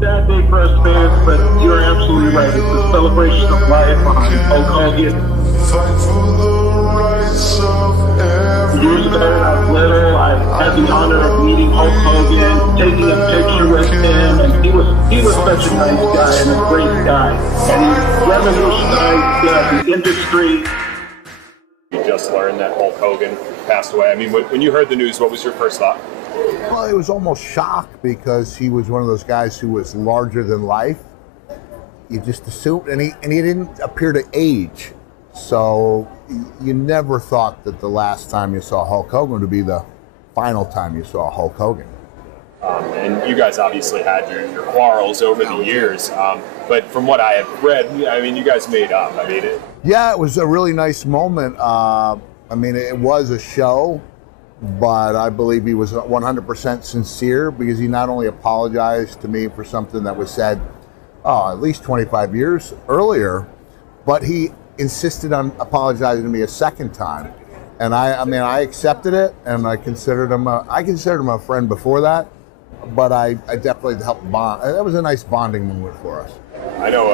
that big for us fans, but you're absolutely right. It's a celebration of life on Hulk Hogan. Fight for the rights of every Years ago when I was little, I had the honor of meeting Hulk Hogan, taking a picture with him, and he was such a nice guy and a great guy. And he revolutionized the industry. You just learned that Hulk Hogan passed away. I mean, when you heard the news, what was your first thought? Well, it was almost shock because he was one of those guys who was larger than life. You just assumed, and he didn't appear to age. So you never thought that the last time you saw Hulk Hogan would be the final time you saw Hulk Hogan. And you guys obviously had your quarrels over the years, but from what I have read, I mean, you guys made up. I mean, Yeah, it was a really nice moment. I mean, it was a show, but I believe he was 100% sincere because he not only apologized to me for something that was said, at least 25 years earlier, but he insisted on apologizing to me a second time. And I accepted it, and I considered him a friend before that, but I definitely helped bond. That was a nice bonding moment for us. I know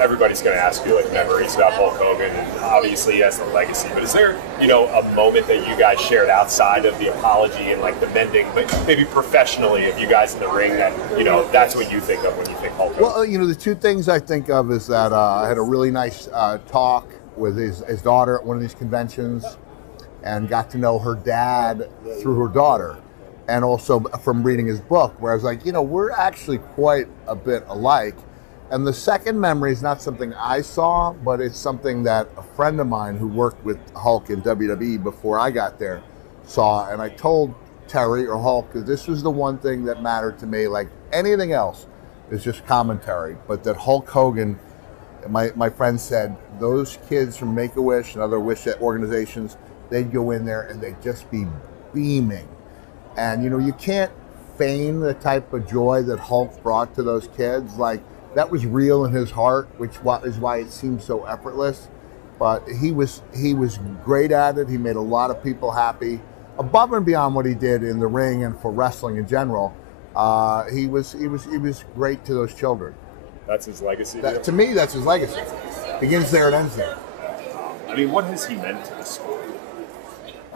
everybody's going to ask you like memories about Hulk Hogan, and obviously he has the legacy. But is there, a moment that you guys shared outside of the apology and like the mending, but maybe professionally of you guys in the ring that that's what you think of when you think Hulk Hogan? Well, the two things I think of is that I had a really nice talk with his daughter at one of these conventions, and got to know her dad through her daughter. And also from reading his book, where I was like, we're actually quite a bit alike. And the second memory is not something I saw, but it's something that a friend of mine who worked with Hulk in WWE before I got there saw. And I told Terry or Hulk that this was the one thing that mattered to me. Like anything else is just commentary. But that Hulk Hogan, my friend said, those kids from Make-A-Wish and other wish organizations, they'd go in there and they'd just be beaming. And, you can't feign the type of joy that Hulk brought to those kids. Like, that was real in his heart, which is why it seemed so effortless. But he was great at it. He made a lot of people happy, above and beyond what he did in the ring and for wrestling in general. He was great to those children. That's his legacy. To me, that's his legacy. Begins there and ends there. I mean, what has he meant to the sport?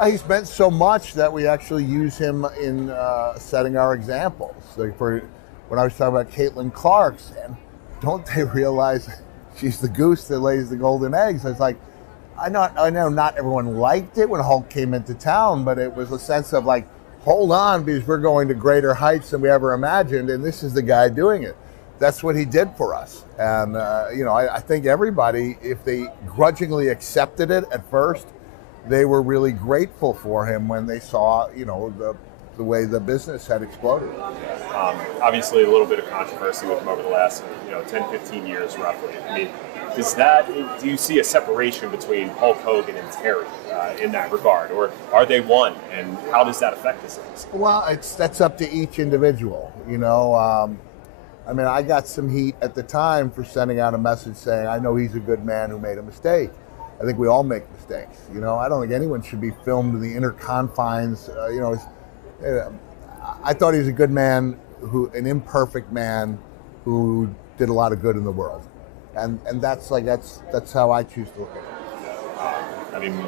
He's meant so much that we actually use him in setting our examples. Like when I was talking about Caitlin Clark, and don't they realize she's the goose that lays the golden eggs? It's like, I know not everyone liked it when Hulk came into town, but it was a sense of like, hold on, because we're going to greater heights than we ever imagined, and this is the guy doing it. That's what he did for us. And, I think everybody, if they grudgingly accepted it at first, they were really grateful for him when they saw, the way the business had exploded. Obviously, a little bit of controversy with him over the last, 10, 15 years roughly. I mean, do you see a separation between Hulk Hogan and Terry in that regard, or are they one? And how does that affect us? Well, that's up to each individual. I got some heat at the time for sending out a message saying, I know he's a good man who made a mistake. I think we all make mistakes. I don't think anyone should be filmed in the inner confines. I thought he was a good man, an imperfect man who did a lot of good in the world. And that's how I choose to look at it.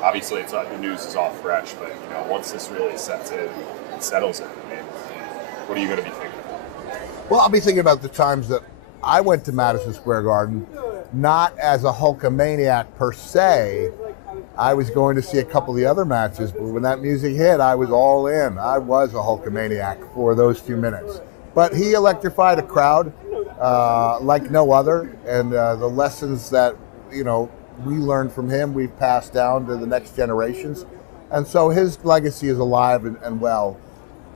Obviously the news is all fresh, but once this really sets in and settles in, what are you going to be thinking about? Well, I'll be thinking about the times that I went to Madison Square Garden, not as a Hulkamaniac per se. I was going to see a couple of the other matches, but when that music hit, I was all in. I was a Hulkamaniac for those few minutes. But he electrified a crowd like no other, and the lessons that we learned from him, we've passed down to the next generations. And so his legacy is alive and well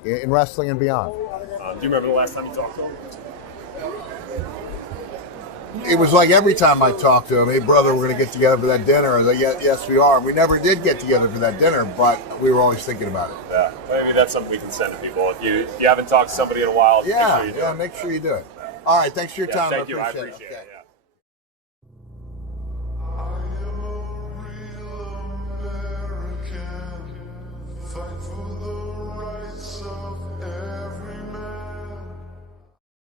in wrestling and beyond. Do you remember the last time you talked to him? It was like every time I talked to him, hey brother, we're going to get together for that dinner. I was like, yes we are. We never did get together for that dinner, but we were always thinking about it. Yeah, maybe that's something we can send to people. If you haven't talked to somebody in a while, make sure you do it. All right, thanks for your time. Thank you. I appreciate it. Okay.